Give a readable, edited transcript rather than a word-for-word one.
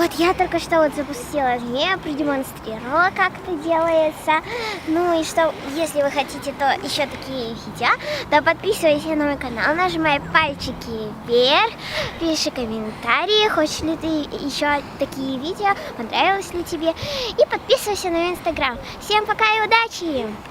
Вот я только что вот запустила змея, продемонстрировала, как это делается. Ну и что, если вы хотите, то еще такие видео, то подписывайся на мой канал, нажимай пальчики вверх, пиши комментарии, хочешь ли ты еще такие видео, понравилось ли тебе, и подписывайся на мой инстаграм. Всем пока и удачи!